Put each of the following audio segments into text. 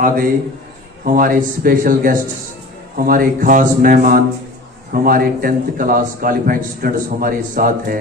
आ गए, हमारे special guests, हमारे खास मेहमान, हमारे 10th क्लास क्वालिफाइड स्टूडेंट्स हमारे साथ है।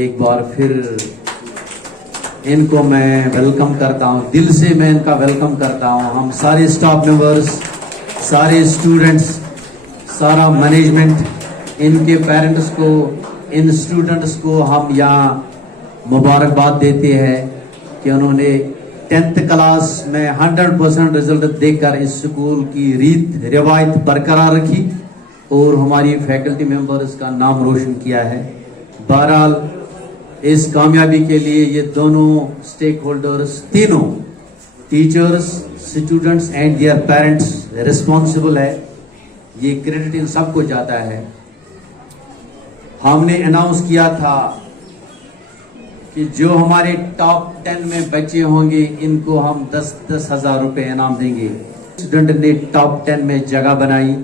एक बार फिर इनको मैं वेलकम करता हूँ, दिल से मैं इनका वेलकम करता हूँ। हम सारे स्टाफ मेंबर्स, सारे स्टूडेंट्स, सारा मैनेजमेंट, इनके पेरेंट्स को, इन स्टूडेंट्स को हम यहाँ मुबारकबाद देते हैं कि उन्होंने 10th क्लास में 100% रिजल्ट देकर इस स्कूल की रीत रिवायत बरकरार रखी और हमारी फैकल्टी मेंबर्स का नाम रोशन किया है। बहरहाल इस कामयाबी के लिए ये दोनों स्टेक होल्डर्स, तीनों teachers, students and their parents responsible है। ये क्रेडिट इन सबको जाता है। हमने अनाउंस किया था कि जो हमारे टॉप 10 में बच्चे होंगे इनको हम 10-10 हजार रुपए इनाम देंगे। स्टूडेंट ने टॉप 10 में जगह बनाई,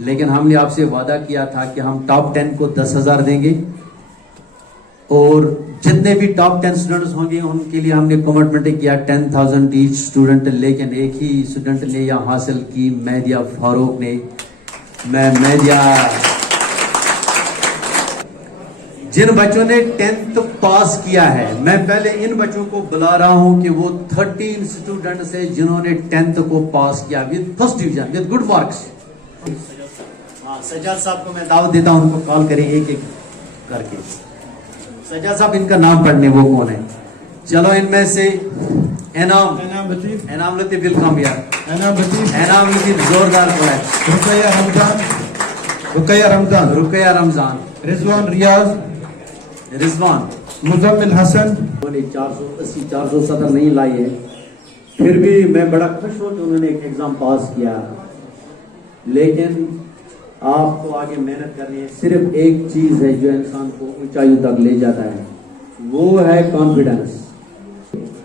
लेकिन हमने आपसे वादा किया था कि हम टॉप 10 को 10,000 देंगे और जितने भी टॉप 10 स्टूडेंट्स होंगे उनके लिए हमने कमिटमेंट किया 10,000 ईच स्टूडेंट। लेकिन एक ही स्टूडेंट ने यह हासिल की, मेहदिया फारूक ने। मैं मेहदिया, जिन बच्चों ने 10th पास किया है, मैं पहले इन बच्चों को बुला रहा हूं कि वो 13 स्टूडेंट्स है जिन्होंने 10th को पास किया with first division, with good marks. Sajjad साहब को मैं दावत देता हूं, उनको कॉल करें एक एक करके। सज्जाद साहब, इनका नाम पढ़ने, वो कौन है? चलो इनमें से एनाम लतीफ, वेलकम यार। एनाम लतीफ, जोरदार क्लैप। रुकैया रमजान, रिजवान रियाज, रिजवान, मुजम्मिल हसन। उन्होंने 470 नहीं लाई है, फिर भी मैं बड़ा खुश हूं कि उन्होंने एक एग्जाम पास किया। लेकिन आपको आगे मेहनत करनी है। सिर्फ एक चीज है जो इंसान को ऊंचाइयों तक ले जाता है, वो है कॉन्फिडेंस।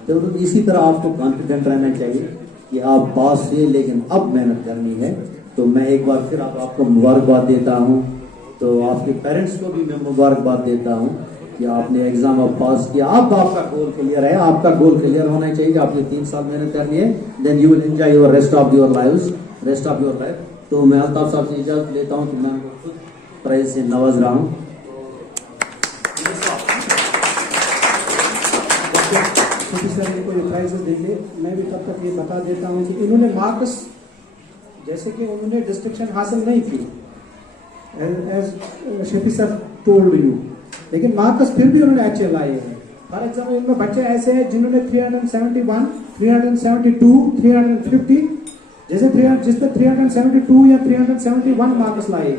तो इसी तरह आपको कॉन्फिडेंट रहना चाहिए कि आप पास हुए, लेकिन अब मेहनत करनी है। तो मैं एक बार फिर आपको मुबारकबाद देता हूँ। तो आपके पेरेंट्स को भी मैं मुबारकबाद देता हूँ कि आपने एग्जाम अब पास किया। अब आपका गोल क्लियर है, आपका गोल क्लियर होना चाहिए कि आपने 3 साल मेहनत करनी है। Then you will enjoy your rest of your life. तो मैं अल्ताफ साहब से इजाजत लेता हूँ कि मैं उनको खुद प्राइज से नवाज रहा हूँ। सर इनको ये प्राइज देंगे। मैं भी तब तक ये बता देता हूँ कि इन्होंने मार्क्स, जैसे कि उन्होंने डिस्टिंक्शन हासिल नहीं की, as Shafi sir told you, लेकिन मार्क्स फिर भी उन्होंने अच्छे लाए हैं। फॉर एग्जाम्पल, इनमें बच्चे ऐसे हैं जिन्होंने 371, 372, 350, जैसे जिसपे 372 या 371 मार्क्स लाए,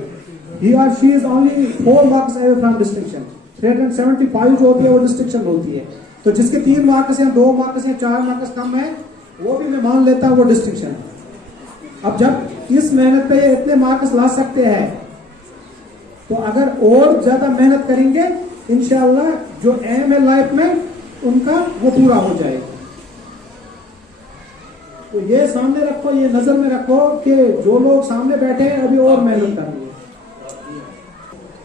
he or she is only 4 marks away from distinction। 375 जो होती है वो डिस्टिंक्शन होती है। तो जिसके 3 मार्क्स या 2 मार्क्स या 4 मार्क्स कम है, वो भी मैं मान लेता हूँ वो डिस्टिंक्शन है। अब जब इस मेहनत पे ये इतने मार्क्स ला सकते हैं, तो अगर और ज्यादा मेहनत करेंगे, इंशाअल्लाह जो एम है लाइफ में उनका वो पूरा हो जाएगा। तो ये सामने रखो, ये नजर में रखो कि जो लोग सामने बैठे हैं अभी और मेहनत करनी है।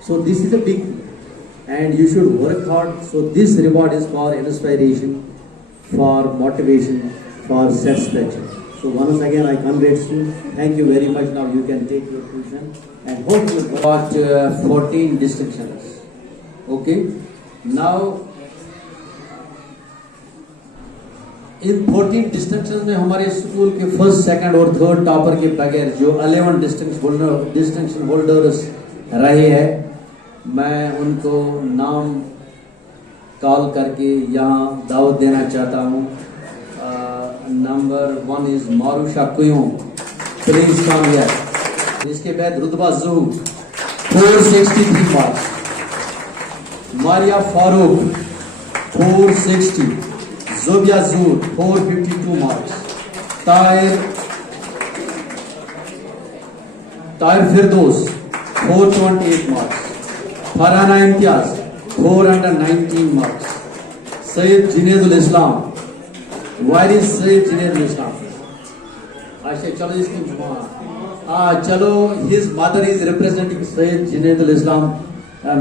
So this is a big and you should work hard. So this reward is for inspiration, for motivation, for satisfaction. So once again I congratulate you. Thank you very much. Now you can take your tuition and hope you got 14 distinctions. Okay. Now in 14 distinction में हमारे school के first, second और third topper के बगैर जो 11 distinction holders रहे हैं, मैं उनको नाम कॉल करके यहाँ दावत देना चाहता हूँ। Number 1 is Maroosha Quyoom, please come here. इसके बाद Rutba Zahoor 463 marks, Maria Farooq 460, Zobia Zoor 452 marks, Tahir Firdous 428 marks, Farhana Imtiyaz 419 marks, Syed Junaidul Islam, वारिस सैयद जुनैदुल इस्लाम। अच्छा चलो इसकी चलो, his mother is representing Syed Junaidul Islam.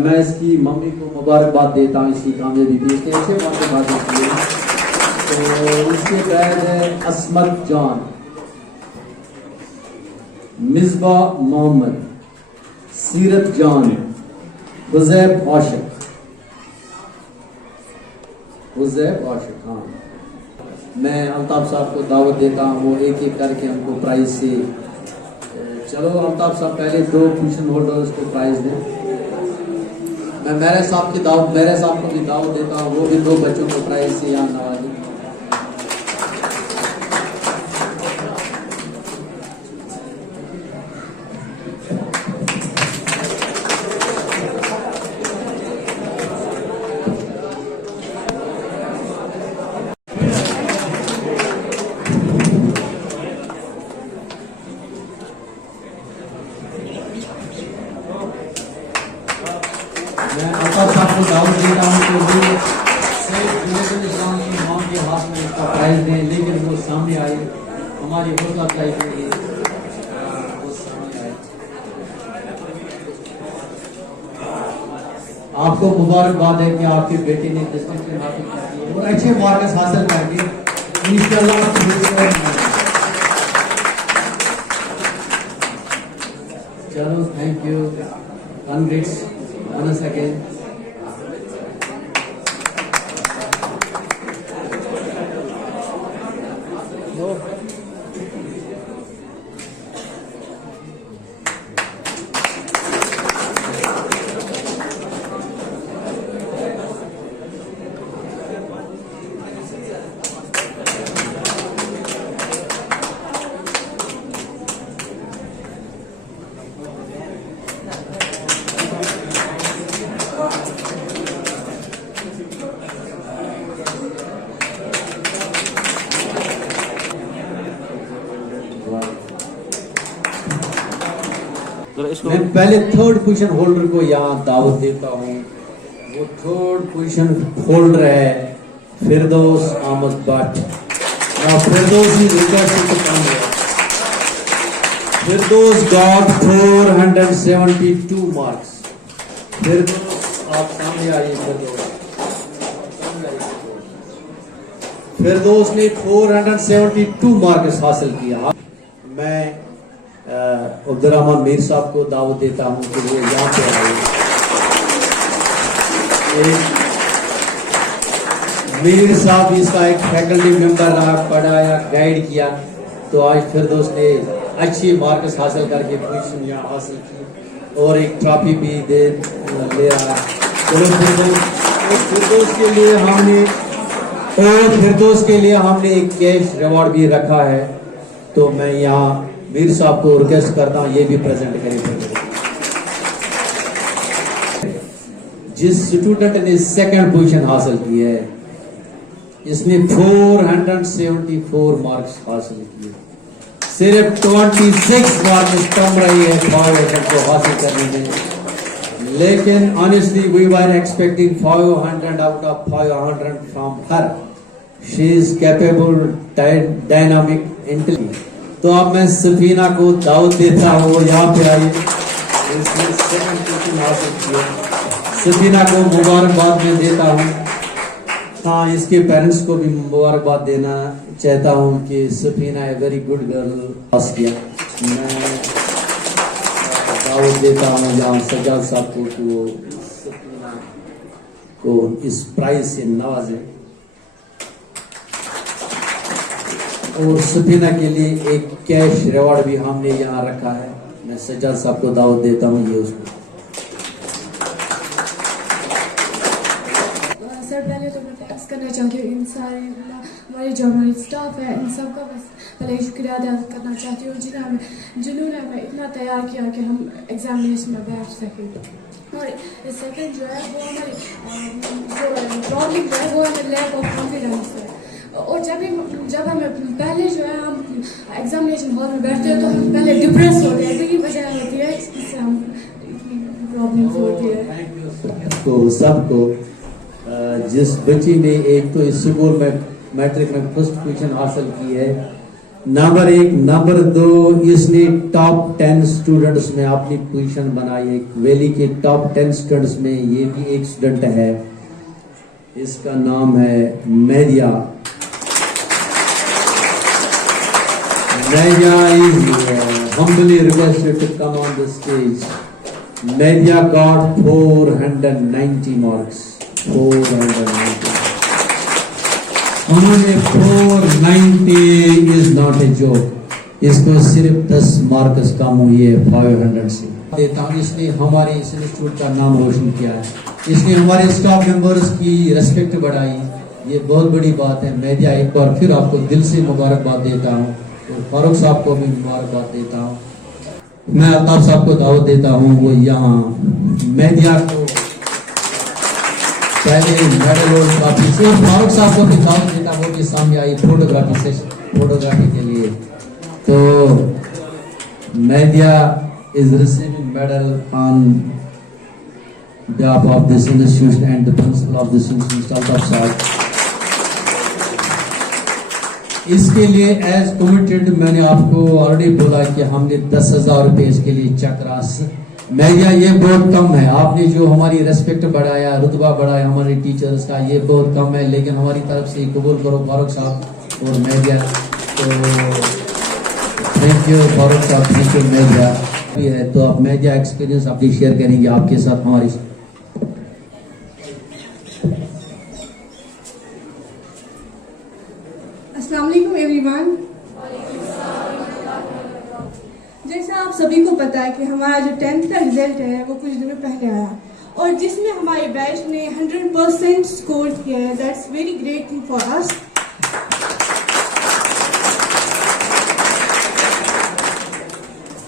मैं इसकी मम्मी को मुबारकबाद देता हूँ इसकी कामयाबी पे। इसने ऐसे मुबारकबाद दी है। तो उसके बाद है असमत जॉन, मिसबा मोहम्मद, सीरत जॉन, हुजैब आशिक, हाँ। मैं अल्ताफ साहब को दावत देता हूँ, वो एक एक करके हमको प्राइज से, चलो अल्ताफ साहब पहले 2 पोजीशन होल्डर्स को प्राइज दें। मैं मेरे साहब को भी दावत देता हूँ, वो भी 2 बच्चों को प्राइज से यहाँ नवाजें। मैं अल्ताफ साहब को दावत देता हूँ कि वो सैयद जुनैद इस्लाम की मां के हाथ में इसका प्राइज दें, लेकिन वो सामने आए, हमारी हौसला अफजाई के लिए वो सामने आए। आपको मुबारकबाद है कि आपके बेटे ने डिस्टिंक्शन हासिल की है और अच्छे मार्क्स हासिल करके इंशाल्लाह। चलो thank you, congrats once again. मैं पहले 3rd पोजीशन होल्डर को यहाँ दावत देता हूँ। वो 3rd पोजीशन होल्डर है फिरदौस अहमद भट्ट। फिरदौस ही रिकॉर्ड से कम है। फिरदौस गॉट 472 मार्क्स। फिरदौस आप सामने आइए। फिरदौस ने 472 मार्क्स हासिल किया। मैं अब्दुर्रहमान मीर साहब को दावत देता हूं कि वो यहाँ पे आए। मीर साहब इसका एक फैकल्टी मेंबर रहा, पढ़ाया, गाइड किया, तो आज फिरदौस ने अच्छी मार्क्स हासिल करके पोजीशन यहाँ हासिल की और एक ट्रॉफी भी ले रहा। चलो फिरदौस के लिए हमने एक कैश रिवॉर्ड भी रखा है, तो मैं यहाँ मीर साहब को रिक्वेस्ट करता हूँ ये भी प्रेजेंट करें। जिस स्टूडेंट ने 2nd पोजीशन हासिल की है, इसने 474 मार्क्स हासिल किए। सिर्फ 26 मार्क्स कम रही है 500 को हासिल करने में, लेकिन honestly we were expecting 500 out of 500 from her. She is capable, dynamic, intelligent. तो अब मैं सफीना को दावत देता हूँ, वो यहाँ पे आई। इसने 2nd पोजीशन हासिल किया। सफीना को मुबारकबाद मैं देता हूँ। हाँ, इसके पेरेंट्स को भी मुबारकबाद देना चाहता हूँ कि Safina a very good girl pass किया। मैं दावत देता हूँ यहाँ सजाद साहब को कि वो सफीना को इस प्राइज से नवाजे और सफीना के लिए एक कैश रिवॉर्ड भी हमने यहाँ रखा है। मैं सजाद साहब को दावत देता हूँ ये उसको। सर पहले तो मैं थैंक्स करना चाहती हूँ इन सारे हमारे जो हमारे स्टाफ है इन सब का बस पहले शुक्रिया अदा करना चाहती हूँ जिन्होंने हमें इतना तैयार किया कि हम एग्जामिनेशन में बैठ सकें। और सेकंड जो है वो हमारी प्रॉब्लम जो है वो हमें लैक ऑफ कॉन्फिडेंस है। और जब हमें पहले जो है हम एग्जामिनेशन हॉल में बैठते हैं तो हम पहले डिप्रेस होते हैं, यही वजह होती है इससे हम प्रॉब्लम्स होती है। तो सबको जिस बच्ची ने एक तो इस स्कूल में मैट्रिक में 1st पोजीशन हासिल की है, नंबर 1, नंबर 2 इसने टॉप 10 स्टूडेंट्स में अपनी पोजीशन बनाई है। वैली के टॉप 10 स्टूडेंट्स में ये भी एक स्टूडेंट है, इसका नाम है Mehdiya. Medya is humbly requested to come on the stage. Medya got 490 marks. 490. उन्होंने 490 is not a joke. इसको सिर्फ 10 मार्क्स कम हुई है 500 से देता हूँ। इसने हमारे इस इंस्टीट्यूट का नाम रोशन किया है, इसने हमारे स्टाफ मेंबर्स की रेस्पेक्ट बढ़ाई, ये बहुत बड़ी बात है। मैं एक बार फिर आपको दिल से मुबारकबाद देता हूँ और फारूक साहब को भी मुबारकबाद देता हूँ। मैं अल्ताफ साहब को दावत देता हूँ, वो यहाँ मीडिया को पहले मेडल और ट्रॉफी से, फारूक साहब को भी दावत देता हूँ, वो भी सामने आई फोटोग्राफी के लिए। तो media is receiving medal on behalf of this institution and the principal of this institution, Altaf Sahab. इसके लिए एज कमिटेड मैंने आपको ऑलरेडी बोला कि हमने 10,000 रुपए इसके लिए चक्रास मैया, ये बहुत कम है। आपने जो हमारी रेस्पेक्ट बढ़ाया, रुतबा बढ़ाया हमारे टीचर्स का, ये बहुत कम है, लेकिन हमारी तरफ से कबूल करो फारूक साहब और मैया। तो थैंक यू फारूक साहब, थैंक यू मैया भी है। तो आप मैया एक्सपीरियंस अपनी शेयर करेंगे आपके साथ हमारी। अस्सलाम वालेकुम एवरीवन। जैसा आप सभी को पता है कि हमारा जो 10th का रिजल्ट है वो कुछ दिनों पहले आया और जिसमें हमारे बैच ने 100% स्कोर किया है। That's very great thing for us.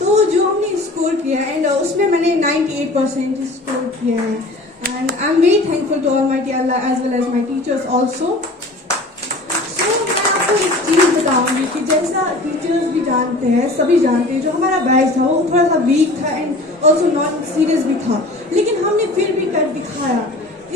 तो जो हमने स्कोर किया एंड उसमें मैंने 98% स्कोर किया है and I am very thankful to almighty Allah as well as my teachers also. एक चीज बताऊंगी कि जैसा टीचर्स भी जानते हैं, सभी जानते हैं, जो हमारा बैच था वो थोड़ा सा वीक था एंड ऑल्सो नॉन सीरियस भी था, लेकिन हमने फिर भी कर दिखाया।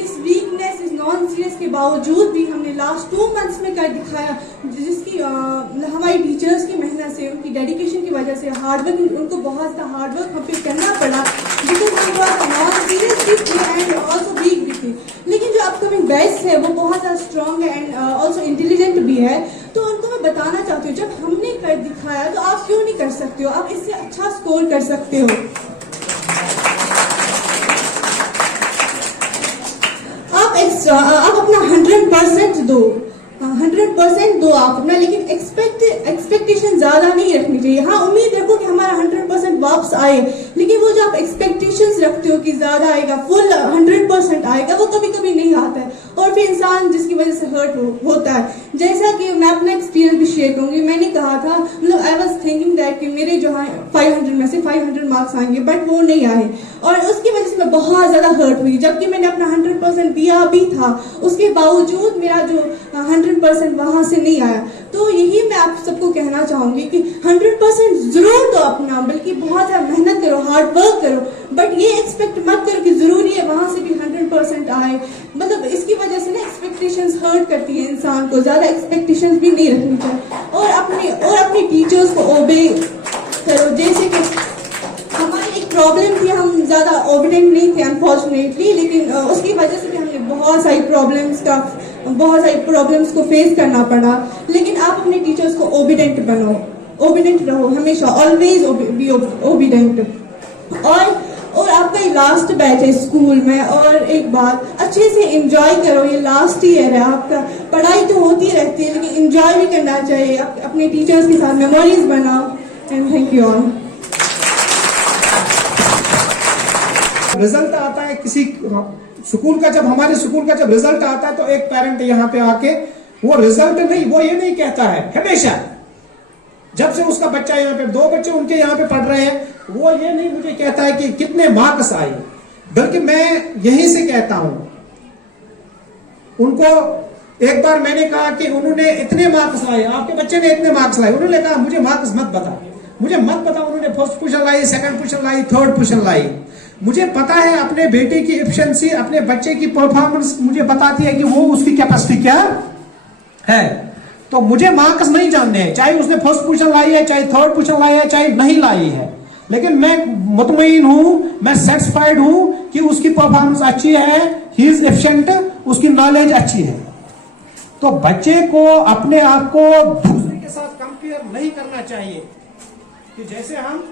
इस वीकनेस, इस नॉन सीरियस के बावजूद भी हमने लास्ट 2 मंथ्स में कर दिखाया, जिसकी हमारी टीचर्स की मेहनत से, उनकी डेडिकेशन की वजह से, हार्डवर्क, उनको बहुत सा हार्डवर्क हम पे करना पड़ा, बिकॉज हम थोड़ा सा नॉन सीरियस भी थे एंड ऑल्सो वीक भी थे। लेकिन जो अपकमिंग बैच है वो बहुत ज़्यादा स्ट्रॉन्ग है एंड ऑल्सो इंटेलिजेंट भी है। तो उनको मैं बताना चाहती हूँ, जब हमने कर दिखाया तो आप क्यों नहीं कर सकते हो? आप इससे अच्छा स्कोर कर सकते हो। आप अपना 100% दो, 100% दो आप अपना, लेकिन एक्सपेक्टेशन ज्यादा नहीं रखनी चाहिए। हाँ, उम्मीद रखो कि हमारा 100% वापस आए, लेकिन वो जो आप एक्सपेक्टेशंस रखते हो कि ज्यादा आएगा, फुल 100% आएगा, वो कभी कभी नहीं आता है और फिर इंसान जिसकी वजह से हर्ट होता है। जैसा कि मैं अपना एक्सपीरियंस भी शेयर करूंगी, मैंने कहा था, मतलब आई वाज थिंकिंग दैट कि मेरे जो है 500 में से 500 मार्क्स आएंगे, बट वो नहीं आए और उसकी वजह से मैं बहुत ज्यादा हर्ट हुई। जबकि मैंने अपना 100% दिया भी था, उसके बावजूद मेरा जो 100% वहां से नहीं आया। तो यही मैं आप सबको कहना चाहूंगी कि 100% जरूर दो अपना, बल्कि बहुत ज्यादा मेहनत करो, हार्ड वर्क करो, बट ये एक्सपेक्ट मत करो कि जरूरी है वहां से भी 100% आए। मतलब इसकी वजह से ना एक्सपेक्टेशंस हर्ट करती है इंसान को, ज्यादा एक्सपेक्टेशंस भी नहीं रखनी चाहिए और अपने टीचर्स को ओबे करो। जैसे कि हमारी एक प्रॉब्लम थी, हम ज्यादा ओबीडेंट नहीं थे अनफॉर्चुनेटली, लेकिन उसकी वजह से भी हमने बहुत सारी प्रॉब्लम्स को फेस करना पड़ा। लेकिन आप अपने टीचर्स को ओबीडेंट बनो, ओबीडेंट रहो हमेशा, ऑलवेज बी ओबीडेंट। और आपका ये लास्ट बैच है स्कूल में, और एक बात, अच्छे से एंजॉय करो, ये लास्ट ईयर है आपका। पढ़ाई तो होती रहती है, लेकिन एंजॉय भी करना चाहिए, अपने टीचर्स के साथ मेमोरीज बनाओ। And thank you all. Result आता है किसी स्कूल का, जब हमारे स्कूल का जब रिजल्ट आता है तो एक पेरेंट यहाँ पे आके वो रिजल्ट नहीं, वो ये नहीं कहता है हमेशा, जब से उसका बच्चा यहाँ पे, 2 बच्चे उनके यहाँ पे पढ़ रहे हैं, वो ये नहीं मुझे कहता है कि कितने मार्क्स आए, बल्कि मैं यहीं से कहता हूं उनको। एक बार मैंने कहा कि उन्होंने इतने मार्क्स लाए, आपके बच्चे ने इतने मार्क्स लाए, उन्होंने कहा मुझे मार्क्स मत बता, मुझे मत बता। उन्होंने फर्स्ट पोजीशन लाई, सेकंड पोजीशन लाई, थर्ड पोजीशन लाई। मुझे पता है अपने बेटे की एफिशिएंसी, अपने बच्चे की परफॉर्मेंस मुझे बताती है कि वो उसकी कैपेसिटी क्या है। तो मुझे मार्क्स नहीं जानने हैं, चाहे उसने फर्स्ट पोजीशन लाई है, चाहे थर्ड पोजीशन लाई है, चाहे नहीं लाई है, लेकिन मैं मुतमईन हूं, मैं सेटिस्फाइड हूं कि उसकी परफॉर्मेंस अच्छी है, ही इज एफिशिएंट, उसकी नॉलेज अच्छी है। तो बच्चे को अपने आप को दूसरे के साथ कंपेयर नहीं करना चाहिए कि जैसे हम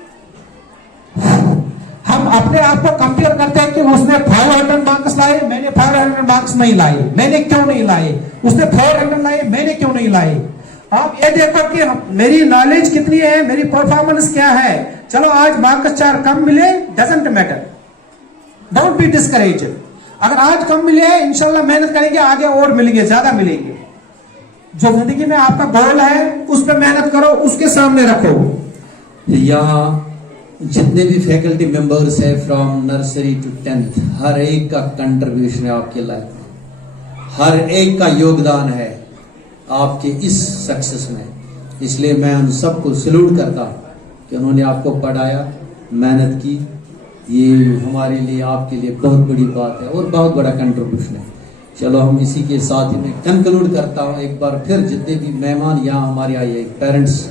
अपने आप को कंपेयर करते हैं कि उसने 500 मार्क्स लाए, मैंने 500 मार्क्स नहीं लाए, मैंने क्यों नहीं लाए, उसने 400 लाए, मैंने क्यों नहीं लाए। आप ये देखो कि मेरी नॉलेज कितनी है, मेरी परफॉर्मेंस क्या है। चलो आज मार्क्स 4 कम मिले, doesn't matter, don't be discourage. अगर आज कम मिले इंशाल्लाह मेहनत करेंगे, आगे और मिलेंगे, ज्यादा मिलेंगे। जो जिंदगी में आपका गोल है उस पर मेहनत करो, उसके सामने रखो। यहाँ जितने भी फैकल्टी मेंबर्स है फ्रॉम नर्सरी टू 10th, हर एक का कंट्रीब्यूशन है आपके लाइफ में, हर एक का योगदान है आपके इस सक्सेस में। इसलिए मैं उन सबको सैल्यूट करता हूँ कि उन्होंने आपको पढ़ाया, मेहनत की। ये हमारे लिए, आपके लिए बहुत बड़ी बात है और बहुत बड़ा कंट्रीब्यूशन है। चलो हम इसी के साथ ही मैं कंक्लूड करता हूँ। एक बार फिर जितने भी मेहमान यहाँ हमारे आए हैं, पेरेंट्स,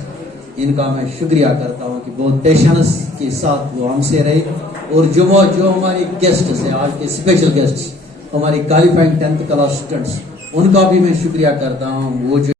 इनका मैं शुक्रिया करता हूँ कि बहुत पेशेंस के साथ वो हमसे रहे। और जो हमारे गेस्ट है, आज के स्पेशल गेस्ट, हमारे क्वालिफाइंग 10th क्लास स्टूडेंट्स, उनका भी मैं शुक्रिया करता हूँ। वो जो